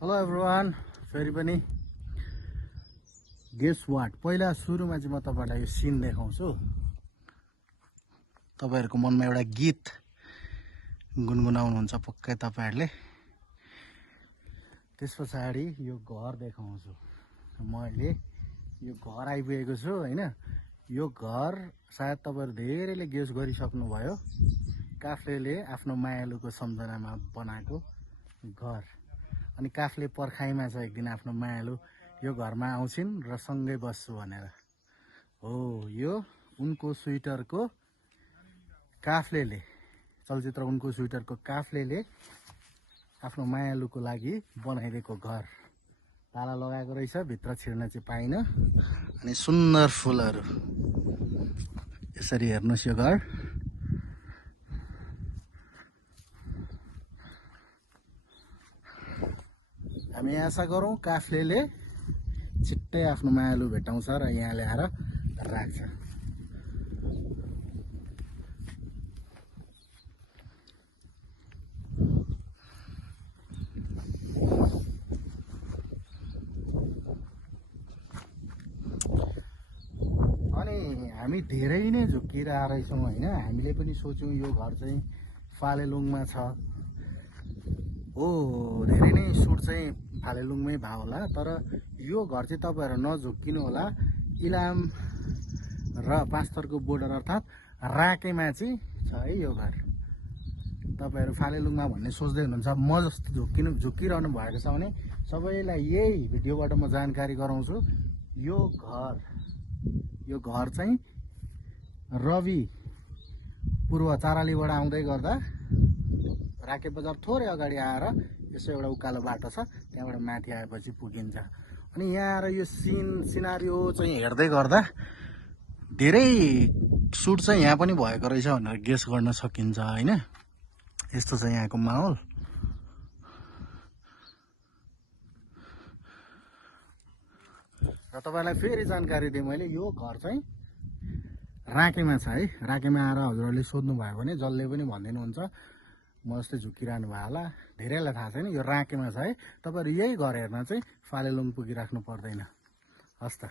Hello everyone, फेरि पनि guess what. पहिला सुरुमा चाहिँ म तपाईहरुलाई यो सिन देखाउँछु। तपाईहरुको मनमा एउटा गीत गुनगुनाउनुहुन्छ पक्कै तपाईहरुले। त्यसपछि यो घर देखाउँछु। मैले यो घर आइपुगेको छु हैन। यो घर सायद तपाईहरु धेरैले गेस गरिसक्नु भयो। काफ्लेले आफ्नो मायालुको सम्झनामा बनाएको घर। अनि काफ्ले पर्खाइमा छ एक दिन आफ्नो मायालु यो घरमा आउँछिन् र सँगै बस्छु भनेर। हो, यो उनको स्वेटरको काफ्लेले, चलचित्र उनको स्वेटरको काफ्लेले आफ्नो मायालुको लागि बनाइदिएको घर। ताला लगाएको रहेछ, भित्र छिर्न चाहिँ पाइन। अनि सुन्दर फुलहरू, यसरी हेर्नुस् यो घर। हामी आशा गरौँ काफ्लेले छिट्टै आफ्नो मायालु भेटाउँछ र यहाँ ल्याएर राख्छ। अनि हामी धेरै नै झुक्किरहेका रहेछौँ हैन। हामीले पनि सोच्यौँ यो घर चाहिँ फालेलुङमा छ। हो, धेरै नै सुट चाहिँ फालेलुङमै भयो होला, तर यो घर चाहिँ तपाईहरु नझुक्किनु होला। इलाम र पाँचथरको बोर्डर अर्थात् राकेमा चाहिँ छ है यो घर। तपाईहरु फालेलुङमा भन्ने सोच्दै हुनुहुन्छ, म जस्तो झुक्किरहनु भएको छ भने सबैलाई यही भिडियोबाट म जानकारी गराउँछु। यो घर चाहिँ रवि पूर्व चारालीबाट आउँदै गर्दा राके बजार थोरै अगाडि आएर यसो एउटा उकालो बाटो छ, त्यहाँबाट माथि आएपछि पुगिन्छ। अनि यहाँ आएर यो सिनारियो चाहिँ हेर्दै गर्दा धेरै सुट चाहिँ यहाँ पनि भएको रहेछ भनेर गेस गर्न सकिन्छ हैन। यस्तो छ यहाँको माहौल। र तपाईलाई फेरि जानकारी दिएँ मैले, यो घर चाहिँ राकेमा छ है। राकेमा आएर हजुरहरूले सोध्नु भयो भने जसले पनि भनिदिनुहुन्छ, म जस्तै झुक्किरहनु भयो होला, धेरैलाई थाहा छैन। यो राकेमा छ है। तपाईहरु यही घर हेर्न चाहिँ फालेलुङ पुगिराख्नु पर्दैन। हस् त।